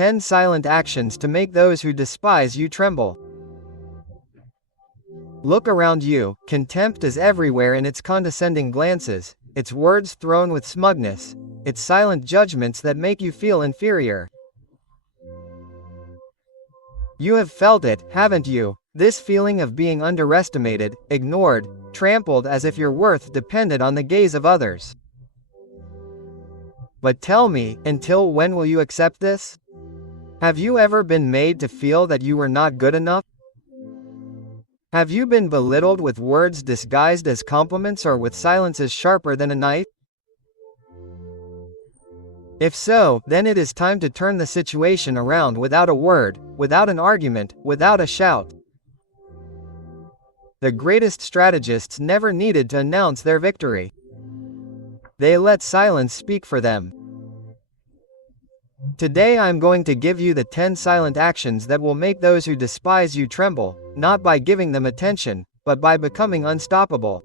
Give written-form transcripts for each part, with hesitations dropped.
10 silent actions to make those who despise you tremble. Look around you, contempt is everywhere in its condescending glances, its words thrown with smugness, its silent judgments that make you feel inferior. You have felt it, haven't you? This feeling of being underestimated, ignored, trampled as if your worth depended on the gaze of others. But tell me, until when will you accept this? Have you ever been made to feel that you were not good enough? Have you been belittled with words disguised as compliments or with silences sharper than a knife? If so, then it is time to turn the situation around without a word, without an argument, without a shout. The greatest strategists never needed to announce their victory. They let silence speak for them. Today I'm going to give you the 10 silent actions that will make those who despise you tremble, not by giving them attention, but by becoming unstoppable.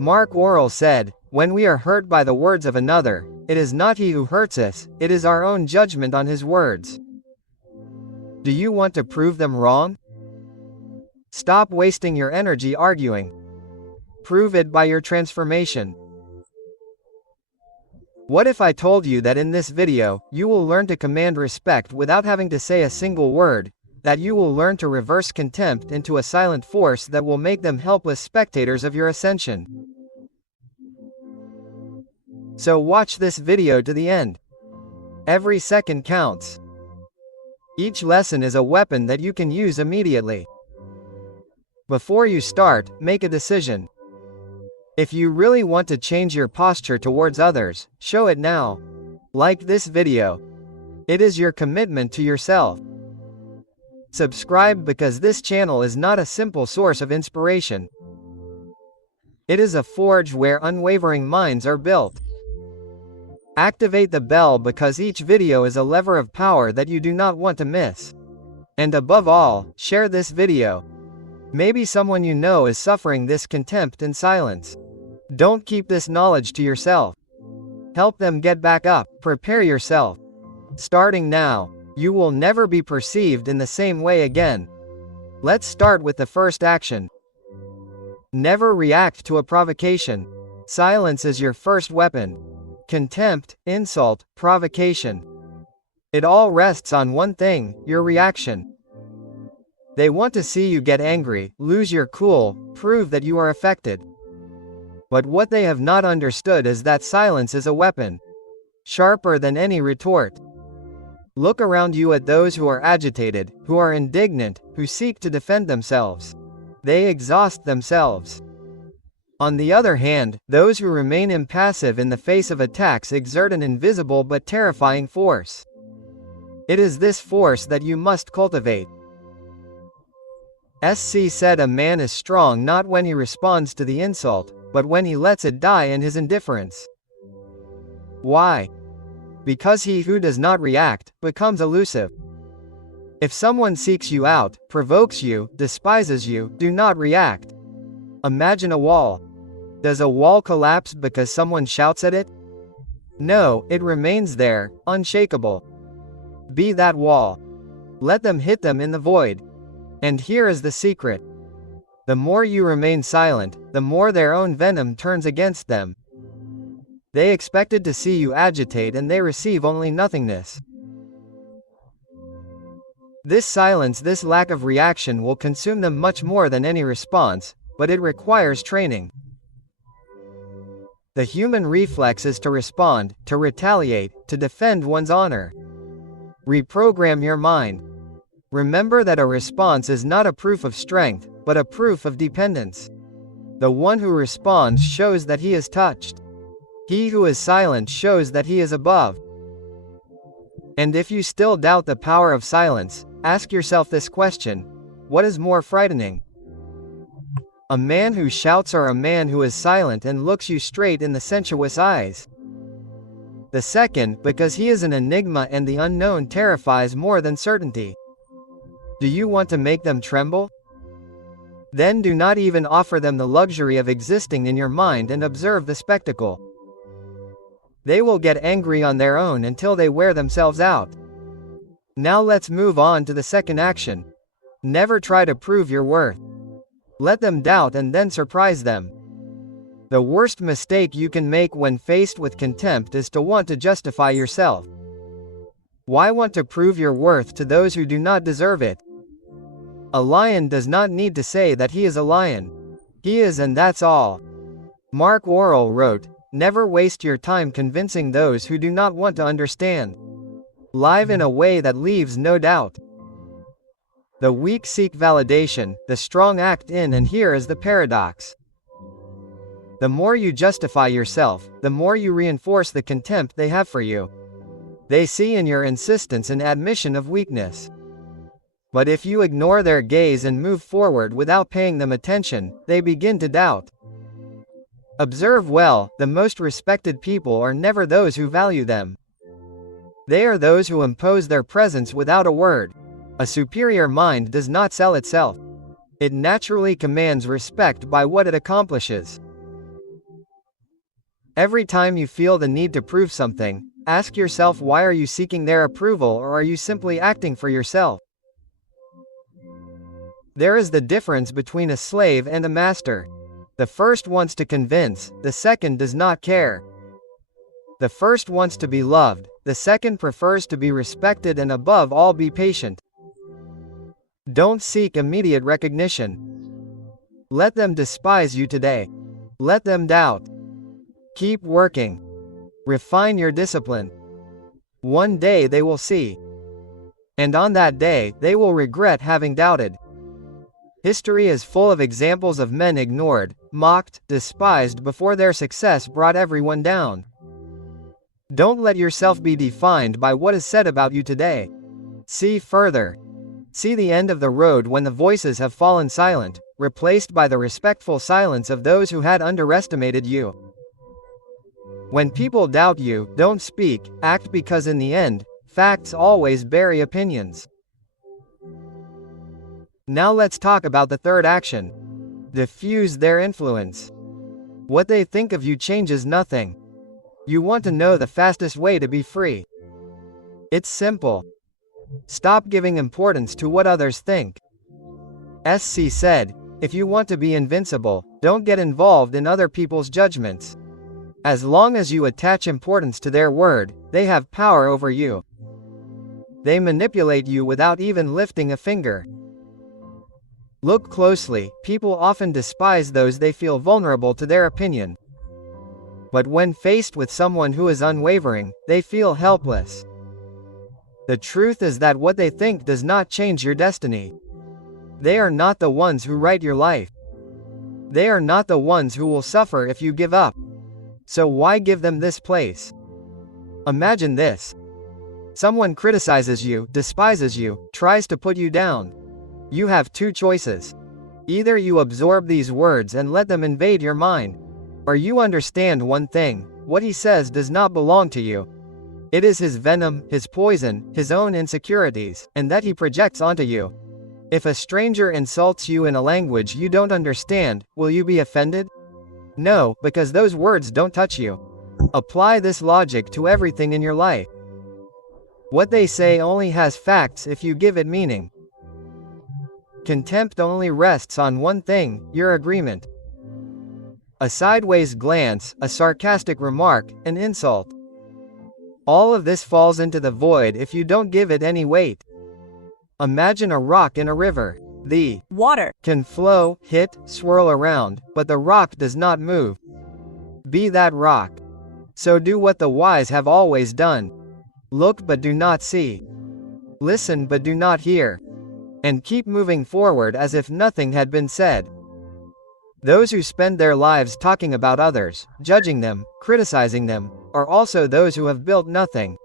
Marc Aurèle said, "When we are hurt by the words of another, it is not he who hurts us, it is our own judgment on his words." Do you want to prove them wrong? Stop wasting your energy arguing. Prove it by your transformation. What if I told you that in this video, you will learn to command respect without having to say a single word, that you will learn to reverse contempt into a silent force that will make them helpless spectators of your ascension? So watch this video to the end. Every second counts. Each lesson is a weapon that you can use immediately. Before you start, make a decision. If you really want to change your posture towards others, show it now. Like this video. It is your commitment to yourself. Subscribe because this channel is not a simple source of inspiration. It is a forge where unwavering minds are built. Activate the bell because each video is a lever of power that you do not want to miss. And above all, share this video. Maybe someone you know is suffering this contempt in silence. Don't keep this knowledge to yourself. Help them get back up. Prepare yourself. Starting now, you will never be perceived in the same way again. Let's start with the first action. Never react to a provocation. Silence is your first weapon. Contempt, insult, provocation. It all rests on one thing, your reaction. They want to see you get angry, lose your cool, prove that you are affected. But what they have not understood is that silence is a weapon. Sharper than any retort. Look around you at those who are agitated, who are indignant, who seek to defend themselves. They exhaust themselves. On the other hand, those who remain impassive in the face of attacks exert an invisible but terrifying force. It is this force that you must cultivate. SC said a man is strong not when he responds to the insult, but when he lets it die in his indifference. Why? Because he who does not react, becomes elusive. If someone seeks you out, provokes you, despises you, do not react. Imagine a wall. Does a wall collapse because someone shouts at it? No, it remains there, unshakable. Be that wall. Let them hit them in the void. And here is the secret. The more you remain silent, the more their own venom turns against them. They expected to see you agitate and they receive only nothingness. This silence, this lack of reaction will consume them much more than any response, but it requires training. The human reflex is to respond, to retaliate, to defend one's honor. Reprogram your mind. Remember that a response is not a proof of strength, but a proof of dependence. The one who responds shows that he is touched. He who is silent shows that he is above. And if you still doubt the power of silence, ask yourself this question: what is more frightening? A man who shouts or a man who is silent and looks you straight in the sensuous eyes? The second, because he is an enigma and the unknown terrifies more than certainty. Do you want to make them tremble? Then do not even offer them the luxury of existing in your mind and observe the spectacle. They will get angry on their own until they wear themselves out. Now let's move on to the second action. Never try to prove your worth. Let them doubt and then surprise them. The worst mistake you can make when faced with contempt is to want to justify yourself. Why want to prove your worth to those who do not deserve it? A lion does not need to say that he is a lion. He is, and that's all. Marc Aurèle wrote, "Never waste your time convincing those who do not want to understand. Live in a way that leaves no doubt." The weak seek validation, the strong act in, and here is the paradox. The more you justify yourself, the more you reinforce the contempt they have for you. They see in your insistence an admission of weakness. But if you ignore their gaze and move forward without paying them attention, they begin to doubt. Observe well, the most respected people are never those who value them. They are those who impose their presence without a word. A superior mind does not sell itself. It naturally commands respect by what it accomplishes. Every time you feel the need to prove something, ask yourself, why are you seeking their approval, or are you simply acting for yourself? There is the difference between a slave and a master. The first wants to convince, the second does not care. The first wants to be loved, the second prefers to be respected and above all be patient. Don't seek immediate recognition. Let them despise you today. Let them doubt. Keep working. Refine your discipline. One day they will see. And on that day, they will regret having doubted. History is full of examples of men ignored, mocked, despised before their success brought everyone down. Don't let yourself be defined by what is said about you today. See further. See the end of the road when the voices have fallen silent, replaced by the respectful silence of those who had underestimated you. When people doubt you, don't speak, act, because in the end, facts always bury opinions. Now let's talk about the third action. Diffuse their influence. What they think of you changes nothing. You want to know the fastest way to be free. It's simple. Stop giving importance to what others think. SC said, if you want to be invincible, don't get involved in other people's judgments. As long as you attach importance to their word, they have power over you. They manipulate you without even lifting a finger. Look closely, people often despise those they feel vulnerable to their opinion. But when faced with someone who is unwavering, they feel helpless. The truth is that what they think does not change your destiny. They are not the ones who write your life. They are not the ones who will suffer if you give up. So why give them this place? Imagine this. Someone criticizes you, despises you, tries to put you down. You have two choices. Either you absorb these words and let them invade your mind, or you understand one thing: what he says does not belong to you. It is his venom, his poison, his own insecurities, and that he projects onto you. If a stranger insults you in a language you don't understand, will you be offended? No, because those words don't touch you. Apply this logic to everything in your life. What they say only has facts if you give it meaning. Contempt only rests on one thing: your agreement. A sideways glance, a sarcastic remark, an insult. All of this falls into the void if you don't give it any weight. Imagine a rock in a river. The water can flow, hit, swirl around, but the rock does not move. Be that rock. So do what the wise have always done. Look but do not see. Listen but do not hear. And keep moving forward as if nothing had been said. Those who spend their lives talking about others, judging them, criticizing them, are also those who have built nothing.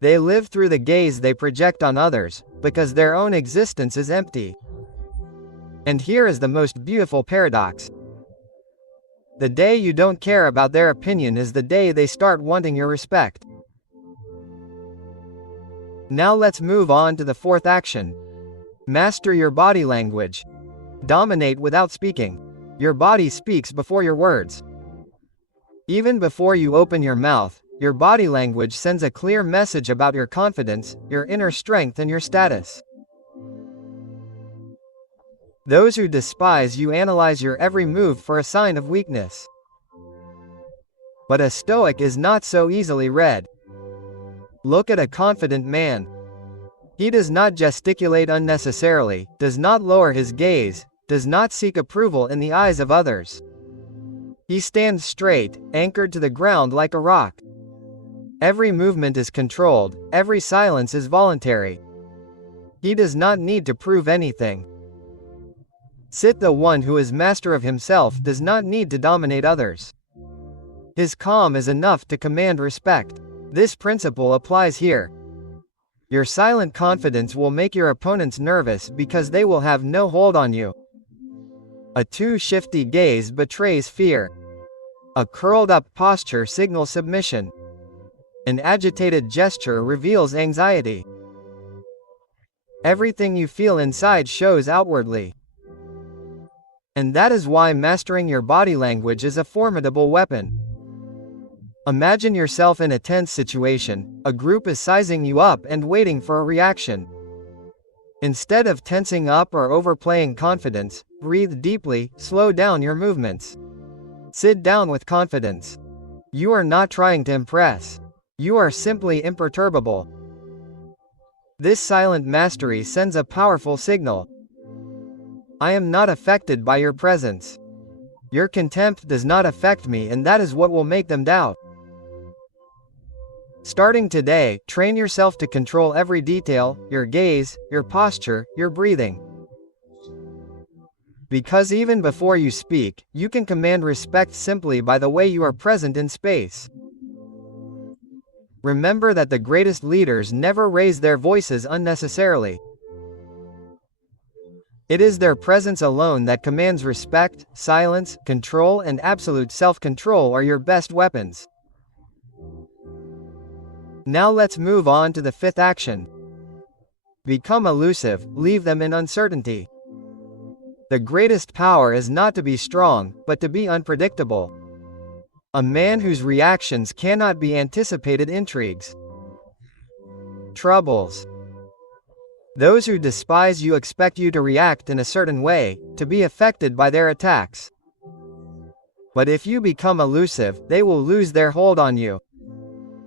They live through the gaze they project on others, because their own existence is empty. And here is the most beautiful paradox. The day you don't care about their opinion is the day they start wanting your respect. Now let's move on to the fourth action. Master your body language. Dominate without speaking. Your body speaks before your words. Even before you open your mouth, your body language sends a clear message about your confidence, your inner strength, and your status. Those who despise you analyze your every move for a sign of weakness. But a Stoic is not so easily read. Look at a confident man. He does not gesticulate unnecessarily, does not lower his gaze, does not seek approval in the eyes of others. He stands straight, anchored to the ground like a rock. Every movement is controlled, every silence is voluntary. He does not need to prove anything. The one who is master of himself does not need to dominate others. His calm is enough to command respect. This principle applies here. Your silent confidence will make your opponents nervous because they will have no hold on you. A too shifty gaze betrays fear. A curled-up posture signals submission. An agitated gesture reveals anxiety. Everything you feel inside shows outwardly. And that is why mastering your body language is a formidable weapon. Imagine yourself in a tense situation, a group is sizing you up and waiting for a reaction. Instead of tensing up or overplaying confidence, breathe deeply, slow down your movements. Sit down with confidence. You are not trying to impress. You are simply imperturbable. This silent mastery sends a powerful signal. I am not affected by your presence. Your contempt does not affect me, and that is what will make them doubt. Starting today, train yourself to control every detail, your gaze, your posture, your breathing. Because even before you speak, you can command respect simply by the way you are present in space. Remember that the greatest leaders never raise their voices unnecessarily. It is their presence alone that commands respect. Silence, control, and absolute self-control are your best weapons. Now let's move on to the fifth action. Become elusive, leave them in uncertainty. The greatest power is not to be strong, but to be unpredictable. A man whose reactions cannot be anticipated intrigues. Troubles. Those who despise you expect you to react in a certain way, to be affected by their attacks. But if you become elusive, they will lose their hold on you.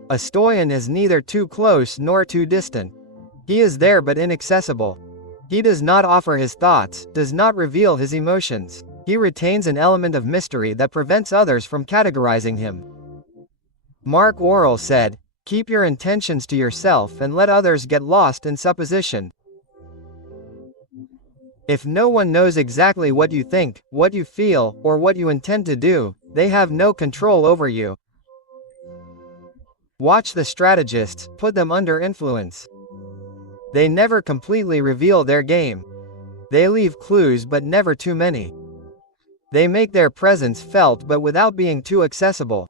A Stoian is neither too close nor too distant. He is there but inaccessible. He does not offer his thoughts, does not reveal his emotions. He retains an element of mystery that prevents others from categorizing him. Marc Aurèle said, "Keep your intentions to yourself and let others get lost in supposition." If no one knows exactly what you think, what you feel, or what you intend to do, they have no control over you. Watch the strategists, put them under influence. They never completely reveal their game. They leave clues but never too many. They make their presence felt but without being too accessible.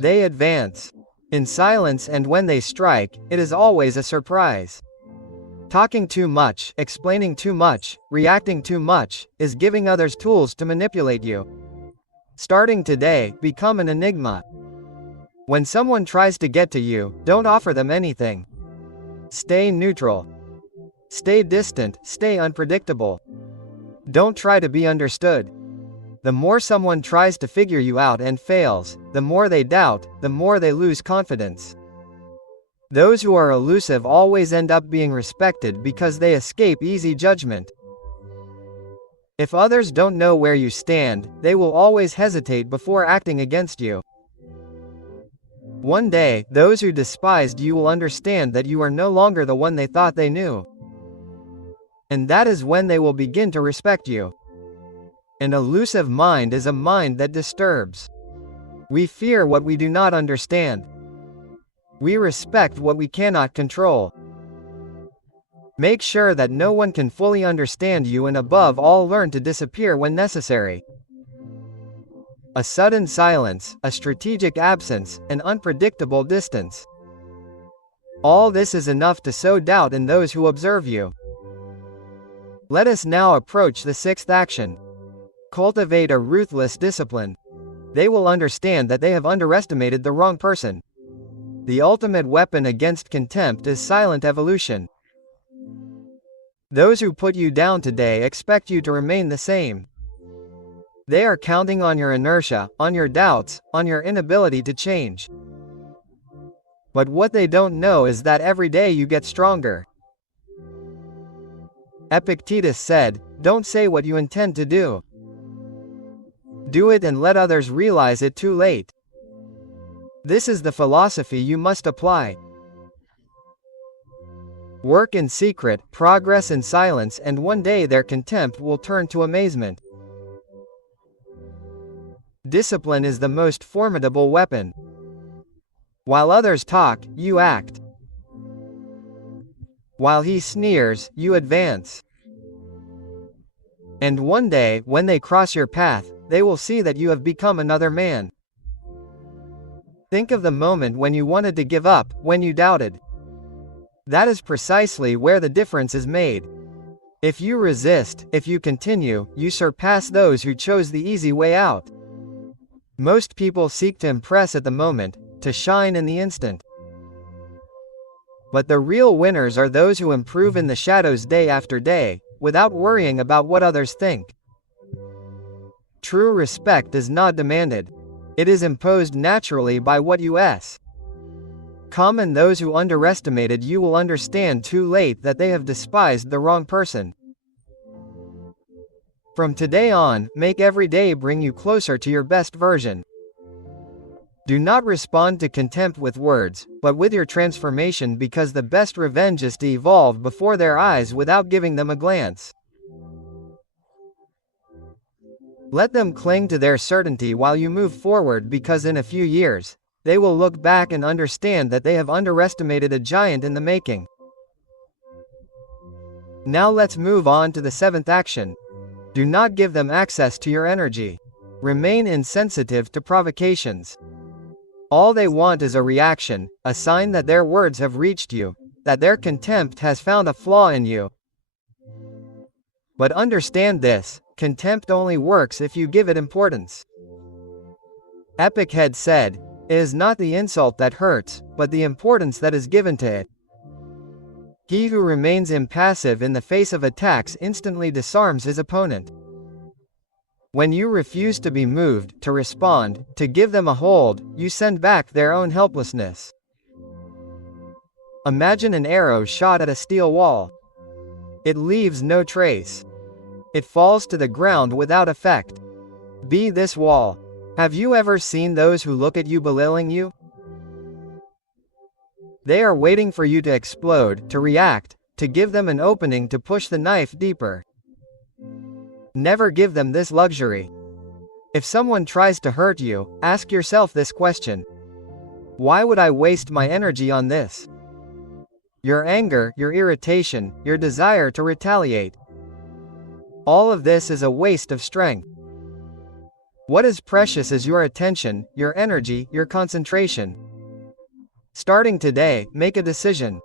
They advance in silence, and when they strike, it is always a surprise. Talking too much, explaining too much, reacting too much, is giving others tools to manipulate you. Starting today, become an enigma. When someone tries to get to you, don't offer them anything. Stay neutral. Stay distant, stay unpredictable. Don't try to be understood. The more someone tries to figure you out and fails, the more they doubt, the more they lose confidence. Those who are elusive always end up being respected because they escape easy judgment. If others don't know where you stand, they will always hesitate before acting against you. One day, those who despised you will understand that you are no longer the one they thought they knew. And that is when they will begin to respect you. An elusive mind is a mind that disturbs. We fear what we do not understand. We respect what we cannot control. Make sure that no one can fully understand you, and above all, learn to disappear when necessary. A sudden silence, a strategic absence, an unpredictable distance. All this is enough to sow doubt in those who observe you. Let us now approach the sixth action. Cultivate a ruthless discipline. They will understand that they have underestimated the wrong person. The ultimate weapon against contempt is silent evolution. Those who put you down today expect you to remain the same. They are counting on your inertia, on your doubts, on your inability to change. But what they don't know is that every day you get stronger. Epictetus said, "Don't say what you intend to do. Do it and let others realize it too late." This is the philosophy you must apply. Work in secret, progress in silence, and one day their contempt will turn to amazement. Discipline is the most formidable weapon. While others talk, you act. While he sneers, you advance. And one day, when they cross your path, they will see that you have become another man. Think of the moment when you wanted to give up, when you doubted. That is precisely where the difference is made. If you resist, if you continue, you surpass those who chose the easy way out. Most people seek to impress at the moment, to shine in the instant. But the real winners are those who improve in the shadows day after day, without worrying about what others think. True respect is not demanded. It is imposed naturally by what you s. Come, and those who underestimated you will understand too late that they have despised the wrong person. From today on, make every day bring you closer to your best version. Do not respond to contempt with words, but with your transformation, because the best revenge is to evolve before their eyes without giving them a glance. Let them cling to their certainty while you move forward, because in a few years, they will look back and understand that they have underestimated a giant in the making. Now let's move on to the seventh action. Do not give them access to your energy. Remain insensitive to provocations. All they want is a reaction, a sign that their words have reached you, that their contempt has found a flaw in you. But understand this, contempt only works if you give it importance. Epic had said, "It is not the insult that hurts, but the importance that is given to it." He who remains impassive in the face of attacks instantly disarms his opponent. When you refuse to be moved, to respond, to give them a hold, you send back their own helplessness. Imagine an arrow shot at a steel wall. It leaves no trace. It falls to the ground without effect. Be this wall. Have you ever seen those who look at you belittling you? They are waiting for you to explode, to react, to give them an opening to push the knife deeper. Never give them this luxury. If someone tries to hurt you, ask yourself this question: why would I waste my energy on this? Your anger, your irritation, your desire to retaliate. All of this is a waste of strength. What is precious is your attention, your energy, your concentration. Starting today, make a decision.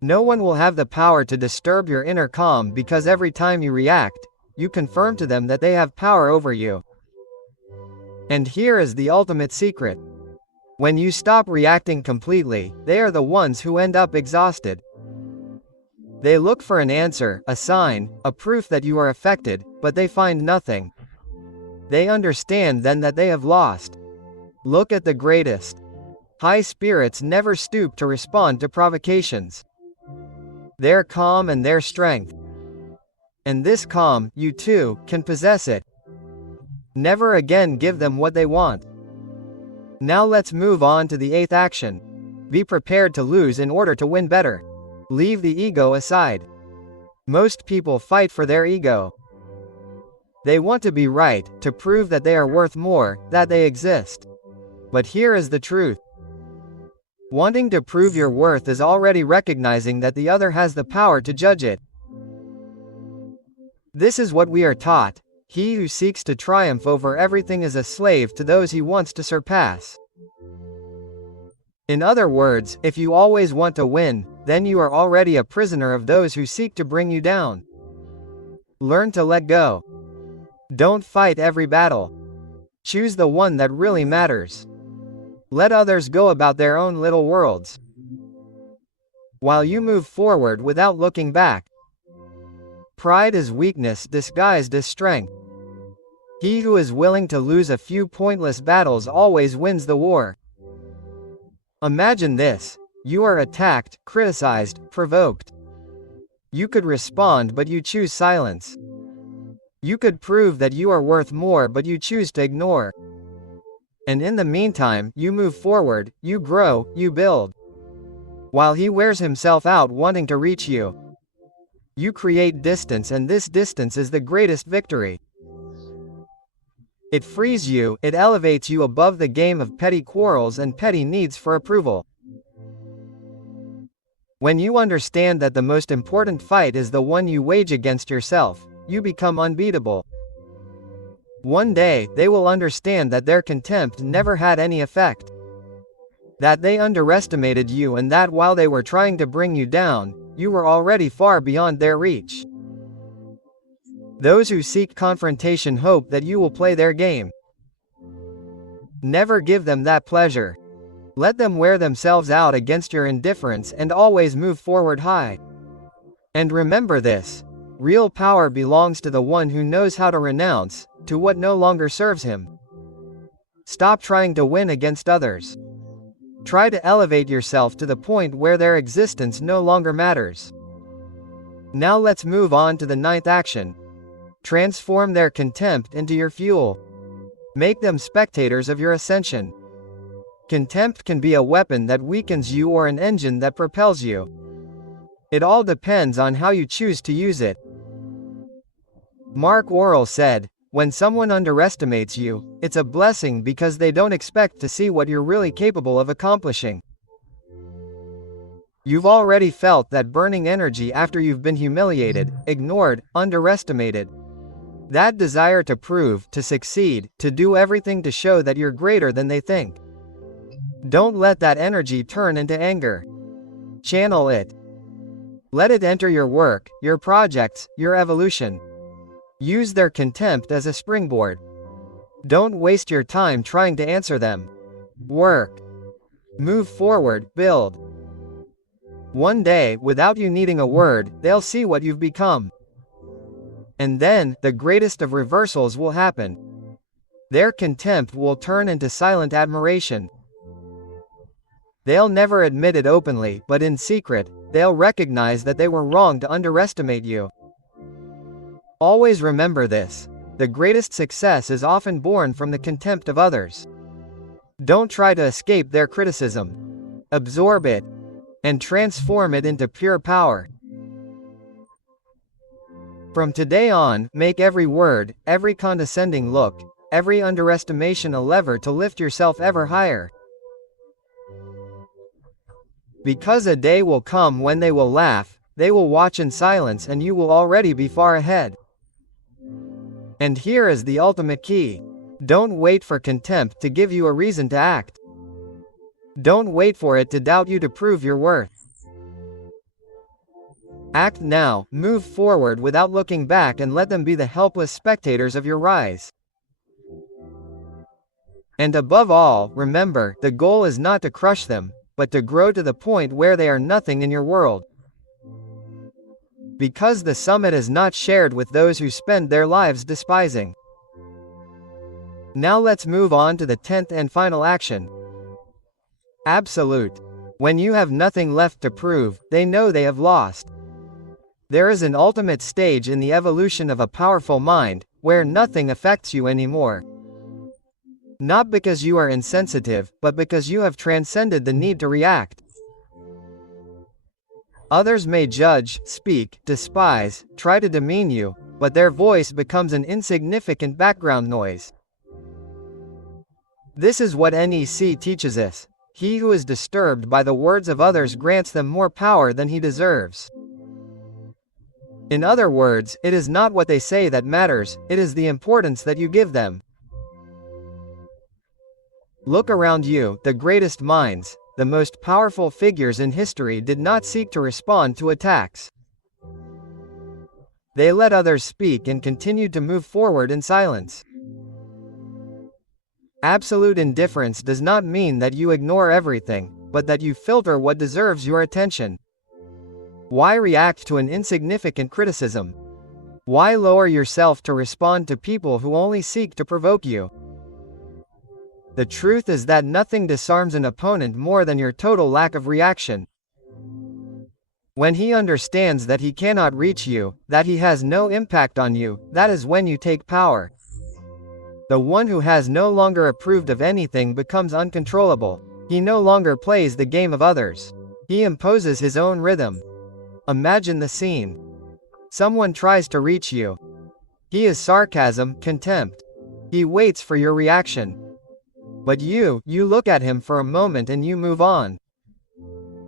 No one will have the power to disturb your inner calm, because every time you react, you confirm to them that they have power over you. And here is the ultimate secret. When you stop reacting completely, they are the ones who end up exhausted. They look for an answer, a sign, a proof that you are affected, but they find nothing. They understand then that they have lost. Look at the greatest. High spirits never stoop to respond to provocations. Their calm and their strength. And this calm, you too, can possess it. Never again give them what they want. Now let's move on to the eighth action. Be prepared to lose in order to win better. Leave the ego aside. Most people fight for their ego. They want to be right, to prove that they are worth more, that they exist. But here is the truth. Wanting to prove your worth is already recognizing that the other has the power to judge it. This is what we are taught. He who seeks to triumph over everything is a slave to those he wants to surpass. In other words, if you always want to win, then you are already a prisoner of those who seek to bring you down. Learn to let go. Don't fight every battle. Choose the one that really matters. Let others go about their own little worlds, while you move forward without looking back. Pride is weakness disguised as strength. He who is willing to lose a few pointless battles always wins the war. Imagine this. You are attacked, criticized, provoked. You could respond, but you choose silence. You could prove that you are worth more, but you choose to ignore. And in the meantime, you move forward, you grow, you build. While he wears himself out wanting to reach you. You create distance, and this distance is the greatest victory. It frees you, it elevates you above the game of petty quarrels and petty needs for approval. When you understand that the most important fight is the one you wage against yourself, you become unbeatable. One day, they will understand that their contempt never had any effect. That they underestimated you, and that while they were trying to bring you down, you were already far beyond their reach. Those who seek confrontation hope that you will play their game. Never give them that pleasure. Let them wear themselves out against your indifference and always move forward high. And remember this: real power belongs to the one who knows how to renounce to what no longer serves him. Stop trying to win against others. Try to elevate yourself to the point where their existence no longer matters. Now let's move on to the ninth action. Transform their contempt into your fuel. Make them spectators of your ascension. Contempt can be a weapon that weakens you or an engine that propels you. It all depends on how you choose to use it. Marc Aurèle said, "When someone underestimates you, it's a blessing because they don't expect to see what you're really capable of accomplishing." You've already felt that burning energy after you've been humiliated, ignored, underestimated. That desire to prove, to succeed, to do everything to show that you're greater than they think. Don't let that energy turn into anger. Channel it. Let it enter your work, your projects, your evolution. Use their contempt as a springboard. Don't waste your time trying to answer them. Work. Move forward, build. One day, without you needing a word, they'll see what you've become. And then, the greatest of reversals will happen. Their contempt will turn into silent admiration. They'll never admit it openly, but in secret, they'll recognize that they were wrong to underestimate you. Always remember this: the greatest success is often born from the contempt of others. Don't try to escape their criticism. Absorb it, and transform it into pure power. From today on, make every word, every condescending look, every underestimation a lever to lift yourself ever higher. Because a day will come when they will laugh, they will watch in silence, and you will already be far ahead. And here is the ultimate key. Don't wait for contempt to give you a reason to act. Don't wait for it to doubt you to prove your worth. Act now, move forward without looking back, and let them be the helpless spectators of your rise. And above all, remember, the goal is not to crush them, but to grow to the point where they are nothing in your world. Because the summit is not shared with those who spend their lives despising. Now let's move on to the 10th and final action. Absolute. When you have nothing left to prove, they know they have lost. There is an ultimate stage in the evolution of a powerful mind, where nothing affects you anymore. Not because you are insensitive, but because you have transcended the need to react. Others may judge, speak, despise, try to demean you, but their voice becomes an insignificant background noise. This is what NEC teaches us. He who is disturbed by the words of others grants them more power than he deserves. In other words, it is not what they say that matters, it is the importance that you give them. Look around you. The greatest minds, the most powerful figures in history did not seek to respond to attacks. They let others speak and continued to move forward in silence. Absolute indifference does not mean that you ignore everything, but that you filter what deserves your attention. Why react to an insignificant criticism? Why lower yourself to respond to people who only seek to provoke you? The truth is that nothing disarms an opponent more than your total lack of reaction. When he understands that he cannot reach you, that he has no impact on you, that is when you take power. The one who has no longer approved of anything becomes uncontrollable. He no longer plays the game of others. He imposes his own rhythm. Imagine the scene. Someone tries to reach you. He is sarcasm, contempt. He waits for your reaction. But you look at him for a moment and you move on.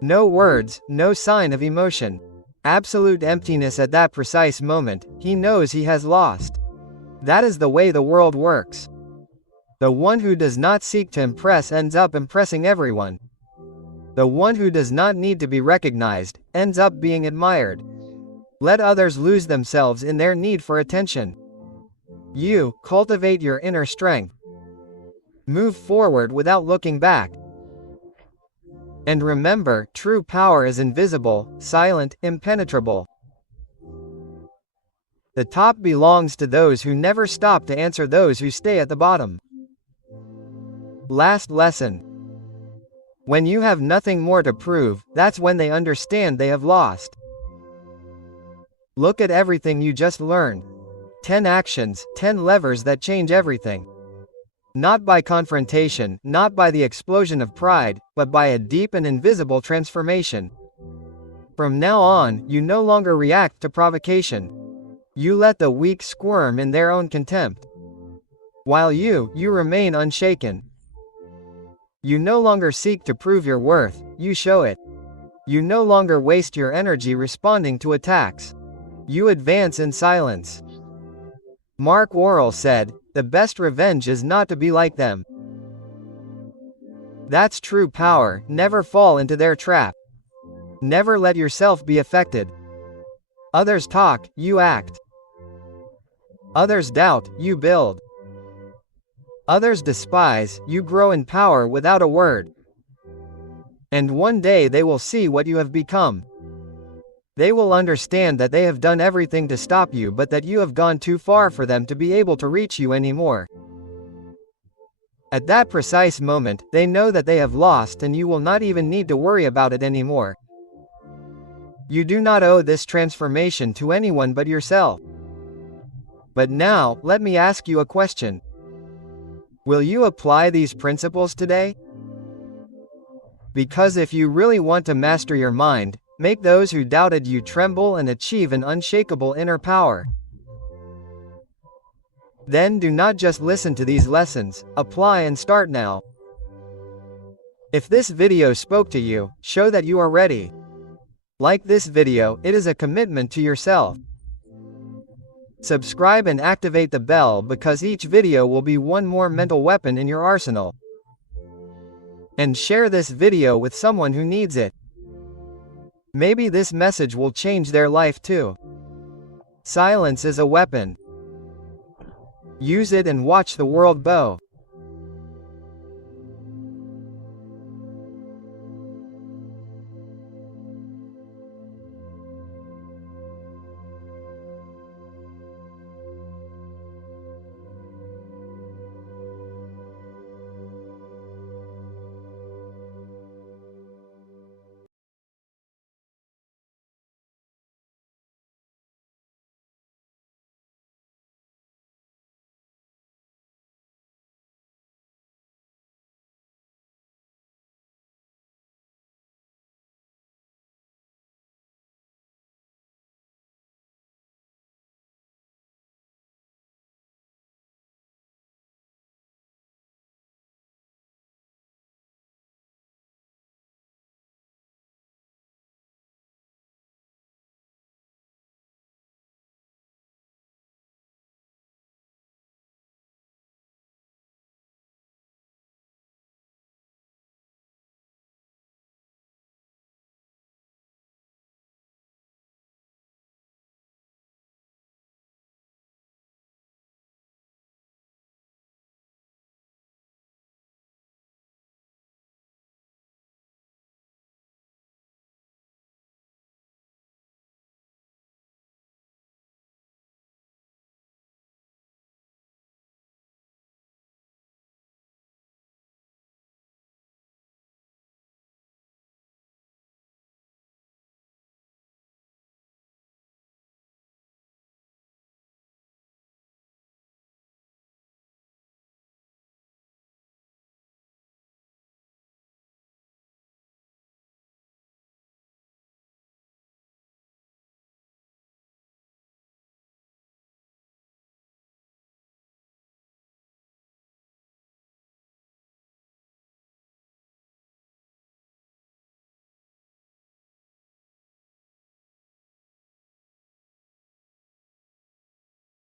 No words, no sign of emotion. Absolute emptiness at that precise moment. He knows he has lost. That is the way the world works. The one who does not seek to impress ends up impressing everyone. The one who does not need to be recognized ends up being admired. Let others lose themselves in their need for attention. You cultivate your inner strength. Move forward without looking back. And remember, true power is invisible, silent, impenetrable. The top belongs to those who never stop to answer those who stay at the bottom. Last lesson. When you have nothing more to prove, that's when they understand they have lost. Look at everything you just learned. 10 actions, 10 levers that change everything. Not by confrontation, not by the explosion of pride, but by a deep and invisible transformation. From now on, you no longer react to provocation. You let the weak squirm in their own contempt. While you remain unshaken. You no longer seek to prove your worth, you show it. You no longer waste your energy responding to attacks. You advance in silence. Marc Aurèle said, "The best revenge is not to be like them." That's true power. Never fall into their trap. Never let yourself be affected. Others talk, you act. Others doubt, you build. Others despise, you grow in power without a word. And one day they will see what you have become. They will understand that they have done everything to stop you, but that you have gone too far for them to be able to reach you anymore. At that precise moment, they know that they have lost, and you will not even need to worry about it anymore. You do not owe this transformation to anyone but yourself. But now, let me ask you a question. Will you apply these principles today? Because if you really want to master your mind, make those who doubted you tremble and achieve an unshakable inner power. Then do not just listen to these lessons, apply and start now. If this video spoke to you, show that you are ready. Like this video, it is a commitment to yourself. Subscribe and activate the bell because each video will be one more mental weapon in your arsenal. And share this video with someone who needs it. Maybe this message will change their life too. Silence is a weapon. Use it and watch the world bow.